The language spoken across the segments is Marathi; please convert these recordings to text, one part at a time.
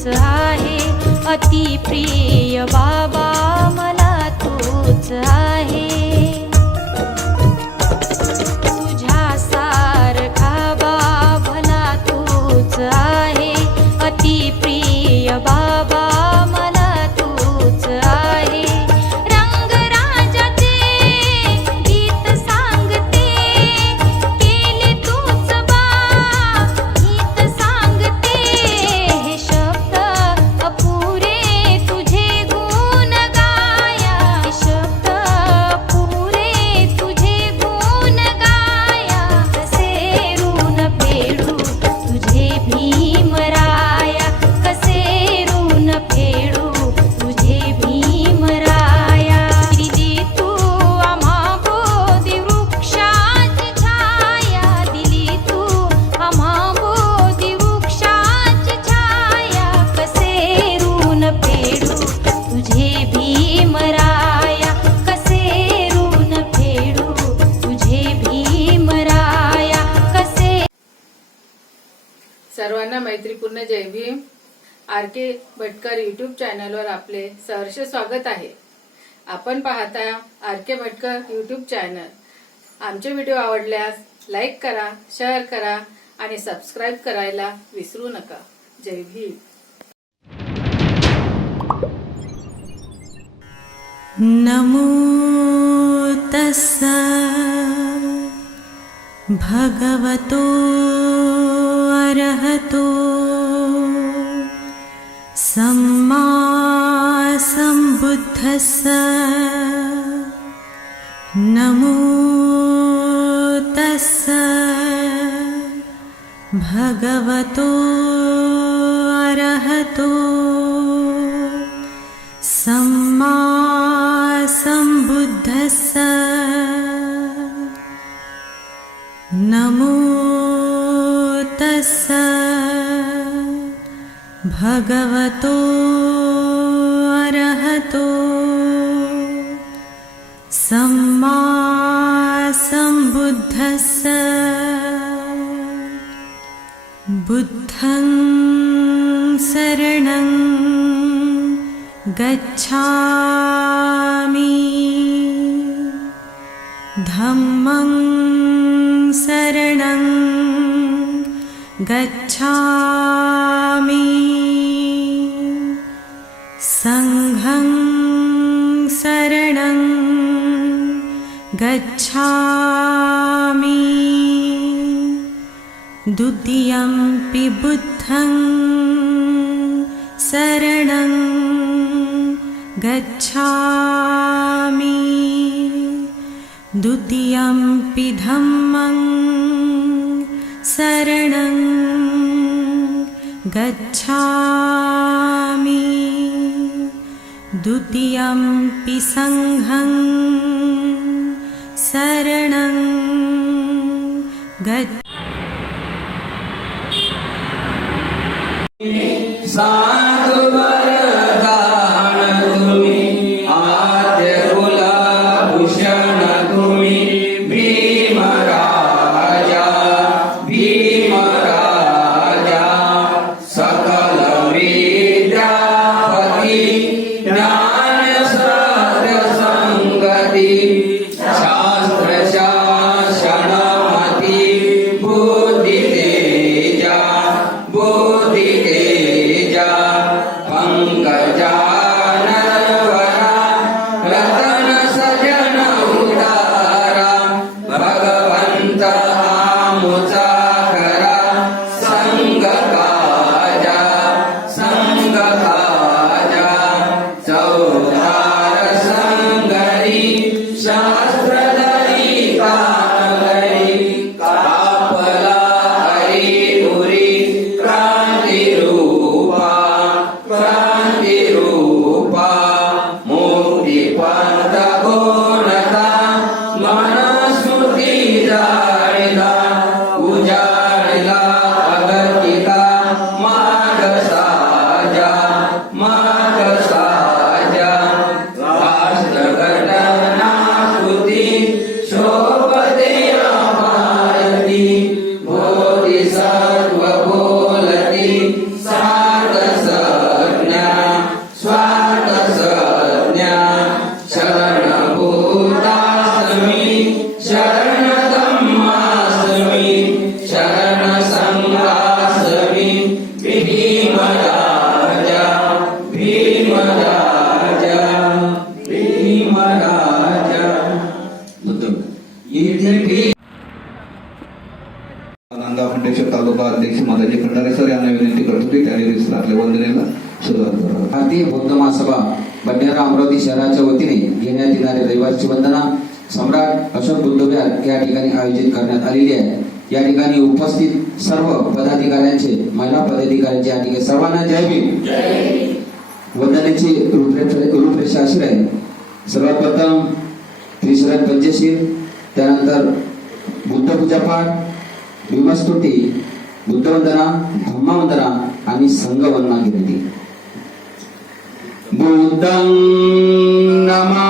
तूच आहे. अति प्रिय बाबा मला तूच आहे. के भटकर युट्यूब चॅनलवर आपले सहर्ष स्वागत आहे. आपण पाहता R K Bhatkar YouTube channel आमचे व्हिडिओ आवडल्यास लाईक करा शेअर करा आणि सबस्क्राईब करायला विसरू नका. जय भीम. नमो तस्स भगवतो अरहतो सम्बुद्धस्स नमो तस्स भगवतो अरहतो। सम्मा सम्बुद्धस्स नमो तस्स भगवतो अरहतो सम्मा सम्बुद्धस्स बुद्धं शरणं गच्छामि। धम्मं शरणं गच्छामि गच्छामि द्वितीयम्पि बुद्धं शरणं गच्छामि। द्वितीयम्पि धम्मं शरणं गच्छामि। द्वितीयम्पि सङ्घं शरणं गच्छ भारतीय बौद्ध महासभा बंडेरा अमरावती शहराच्या वतीने घेण्यात येणारी रविवारची वंदना सम्राट अशोक बुद्धव्यात या ठिकाणी आयोजित करण्यात आलेली आहे. या ठिकाणी उपस्थित सर्व पदाधिकाऱ्यांचे महिला पदाधिकाऱ्यांचे या ठिकाणी सर्वांना जय भीम. वंदनेची रूपरेषा रूपरेषा अशी राहील. सर्वात प्रथम त्रिशरण पंचशील त्यानंतर बुद्ध पूजापाठ भीमस्तुती बुद्धवंदना धम्मावंदना आणि संघवंदना घेतली Buddham Namah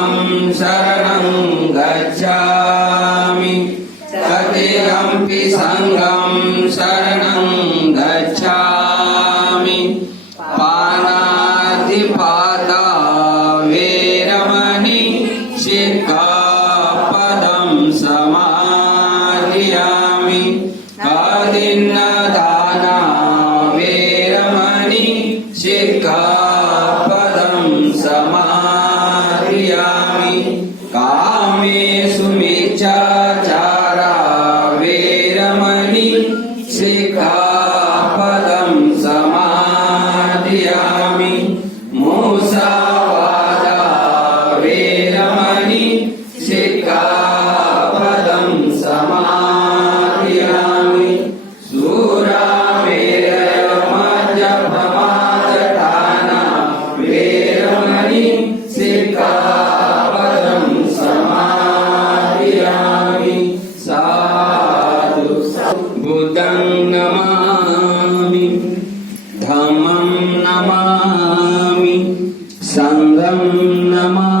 का சங்கம் நமா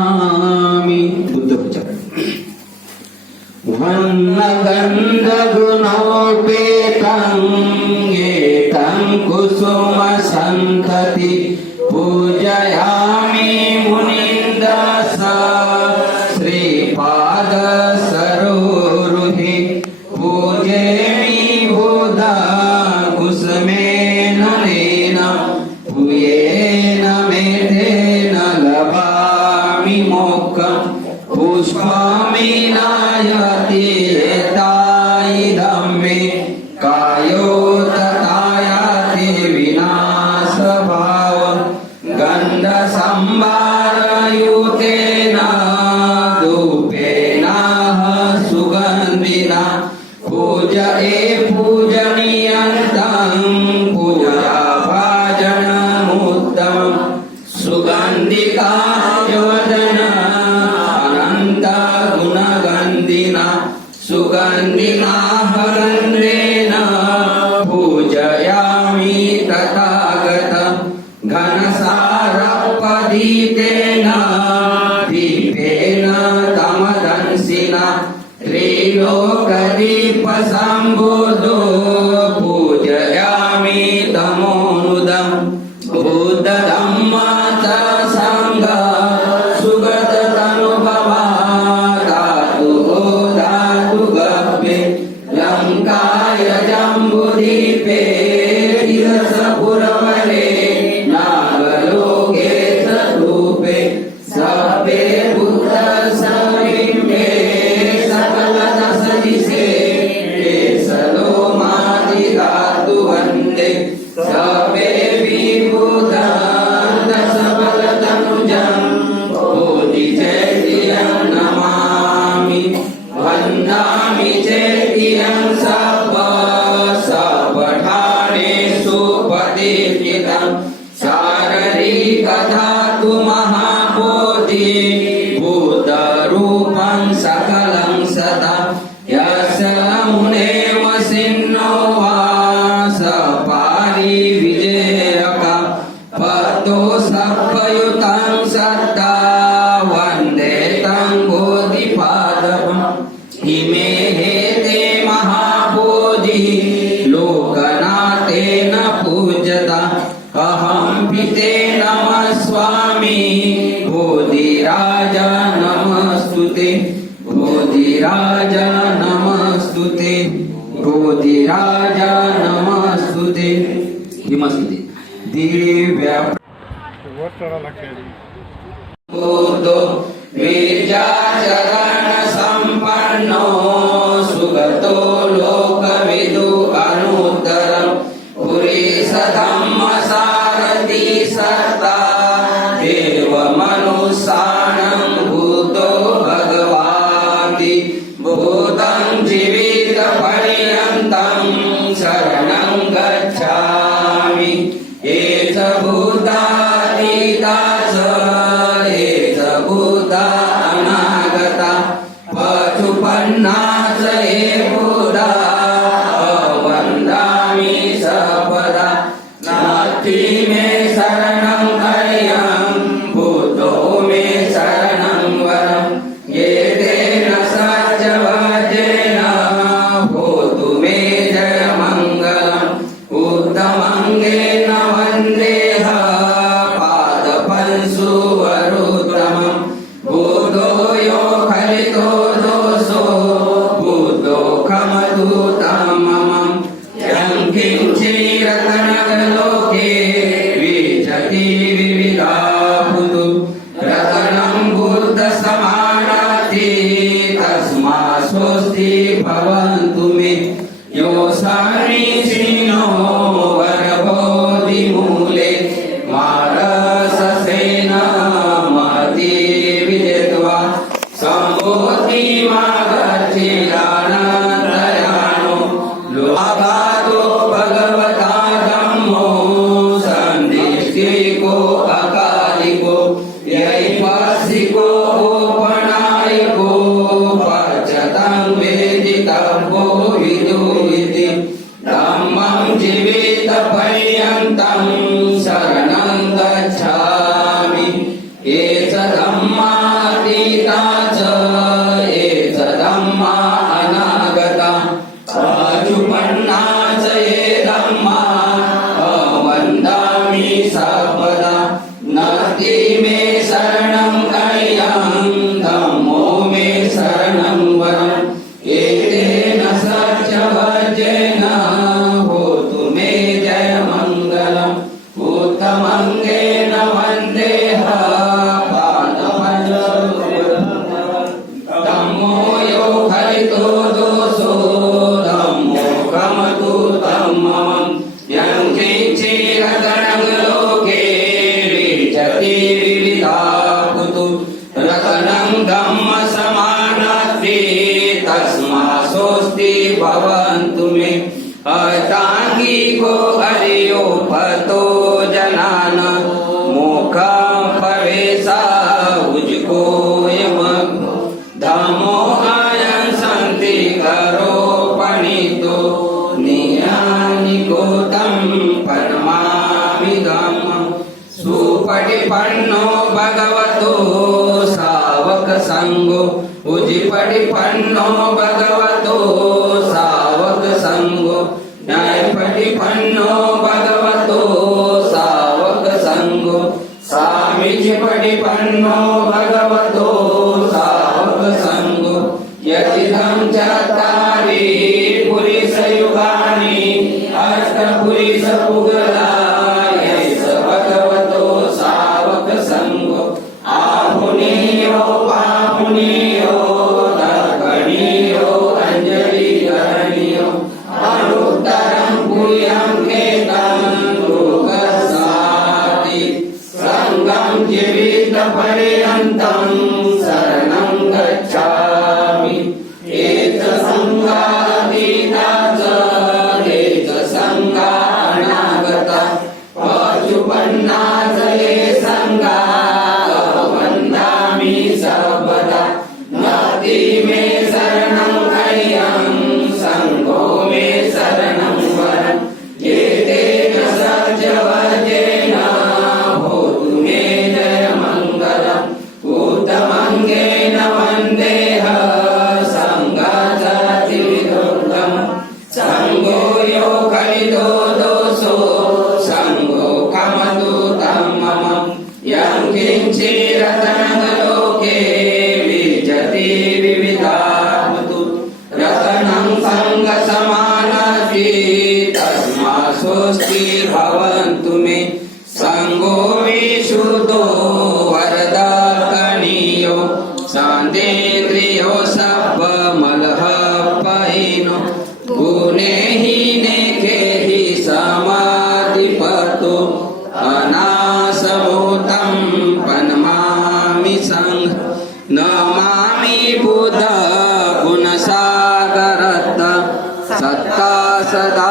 さだ no स्वस्ति भवन्तु मे सङ्गो विशुद्धो वरदाकणीयो शान्तेन्द्रियो सपमलः पैनो गुणेहि नेकेहि समाधिपतो। अनासभूतं पन्मामि सङ्घ। नमामि बुध गुणसागरत। सत्ता सदा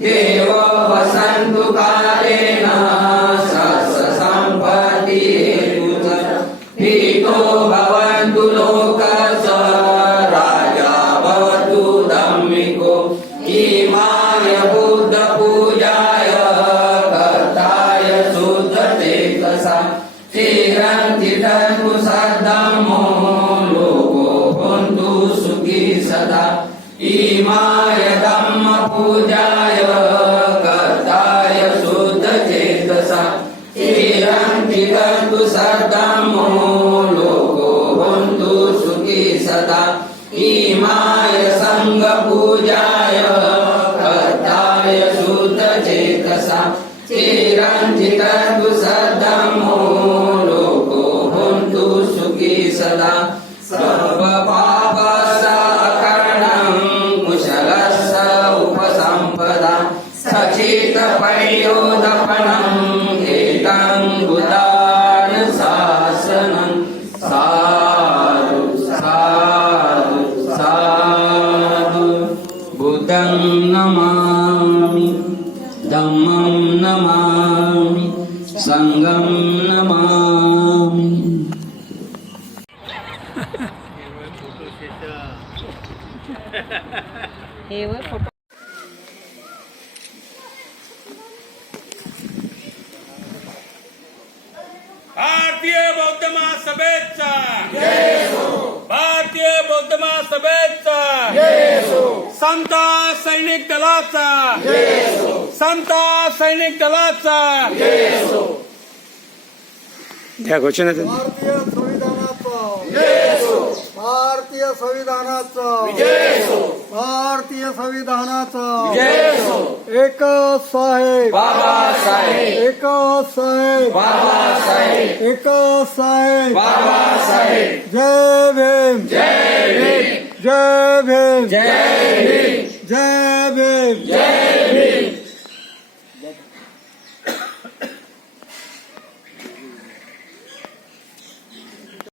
देवो वसन्तु कालेन Jiran Jikan Tu Saddam Mu भारतीय बौद्ध महासभेचा. भारतीय बौद्ध महासभेचा. संत सैनिक दलाचा. संत सैनिक दलाचा. या घोषणा भारतीय संविधानाचा. भारतीय संविधानाचा. भारतीय संविधानाचा. एक साहेब. एक साहेब. एक साहेब. जय भीम. जय भीम. जय भीम. जय भीम.